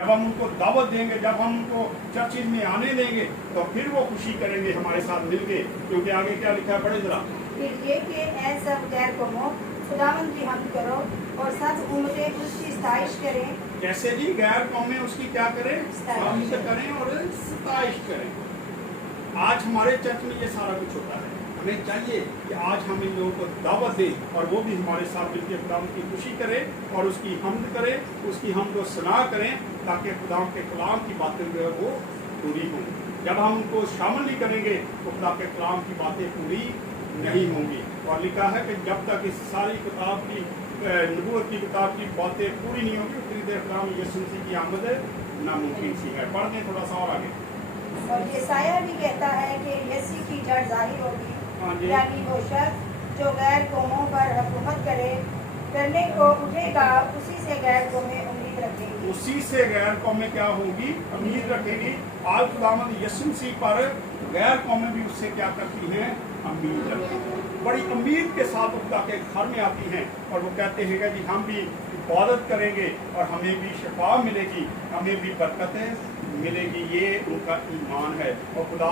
जब हम उनको दावत देंगे, जब हम उनको चर्चिज में आने देंगे, तो फिर वो खुशी करेंगे हमारे साथ मिलके, क्योंकि आगे क्या लिखा है, पढ़े जरा। फिर ये कि ऐ सब गैर कौमों, खुदावंद की हमद करो और सच उम्मतें उसकी सताइश करें। कैसे जी? गैर कौमें उसकी क्या करें? हमद करें और सताइश करें। आज हमारे चर्च में ये सारा कुछ होता है। हमें चाहिए कि आज हम इन लोगों को दावत दें और वो भी हमारे साथ मिलकर खुदावंद की खुशी करें और उसकी हमद करें, उसकी हमद को सना करें, ताकि खुदावंद के कलाम की बातें जो है वो पूरी हों। जब हम उनको शामिल नहीं करेंगे तो खुदा के कलाम की बातें पूरी नहीं होंगी। और लिखा है कि जब तक इस सारी किताब की नबूवत की किताब की बातें पूरी नहीं होंगी, उतनी देर खुदावंद यीशु मसीह की आमद नामुमकिन सी है। पढ़ दें थोड़ा सा और आगे। और यशायाह भी कहता है कि यीशु की जड़ जाहिर होगी, यानी वो शख्स जो गैर कौमों पर हुकूमत करने को उठेगा, उसी से गैर कौमें उम्मीद रखेंगी। उसी से गैर कौमें क्या होगी? उम्मीद रखेगी। आज खुदावंद यीशु मसीह पर गैर कौमें भी उससे क्या करती हैं? उम्मीद रखती हैं। बड़ी उम्मीद के साथ खुदा के घर में आती हैं और वो कहते हैं कि जी हम भी इबादत करेंगे और हमें भी शफा मिलेगी, हमें भी बरकतें मिलेगी। ये उनका ईमान है। और खुदा